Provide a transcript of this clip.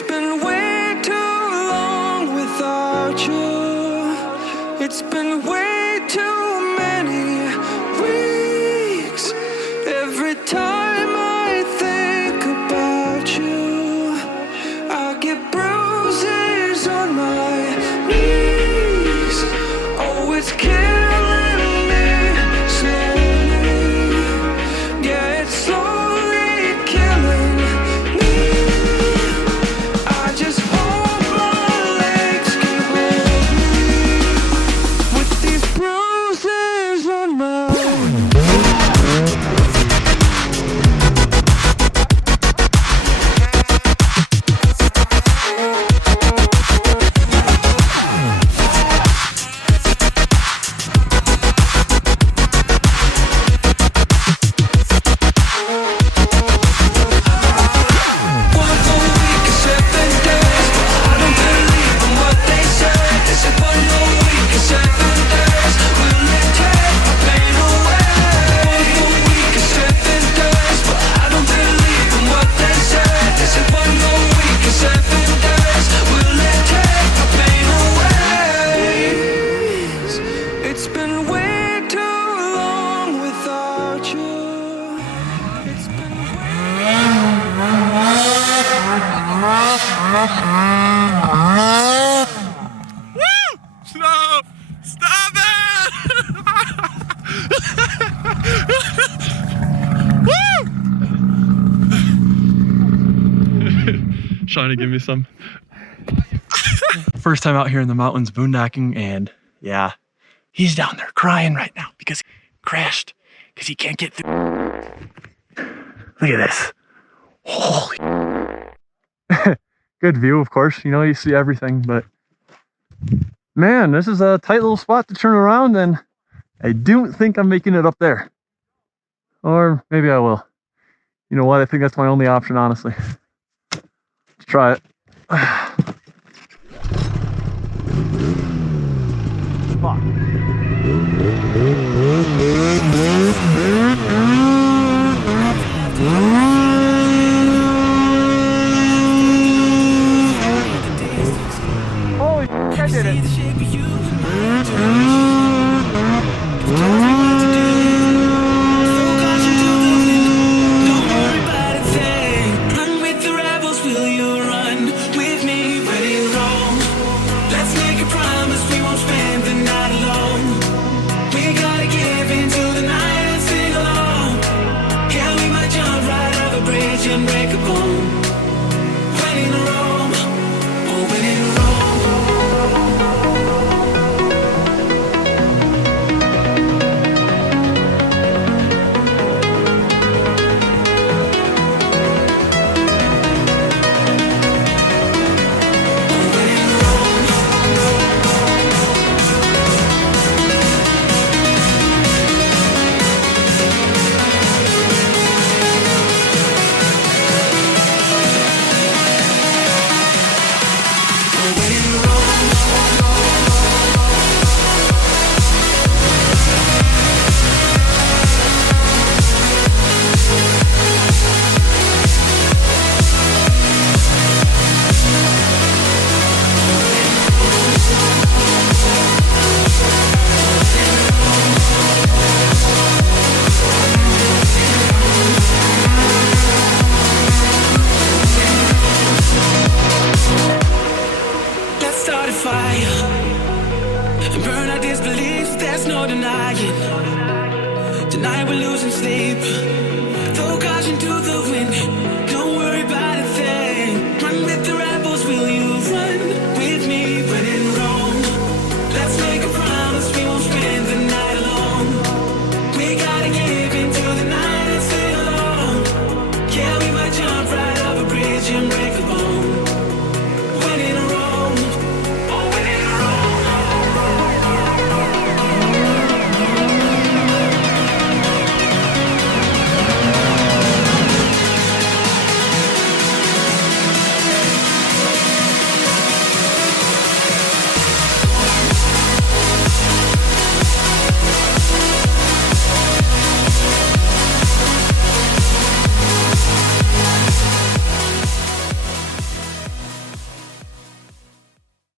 It's been way too long without you. It's been way too many weeks. Every time I think about you, I get bruises on my knees. Oh, it's killing me slowly. Yeah, it's slowly killing me. I just hope my legs can hold me with these bruises on my Stop! Stop it! Woo! Trying to give me some. First time out here in the mountains boondocking, and yeah, he's down there crying right now because he crashed because he can't get through. Look at this. Holy. Good view, of course. You know, you see everything, but man, this is a tight little spot to turn around, and I don't think I'm making it up there. Or maybe I will. You know what? I think that's my only option, honestly. Let's try it. Fuck. Holy shit, I did it. Tonight we're losing sleep. Throw caution to the wind.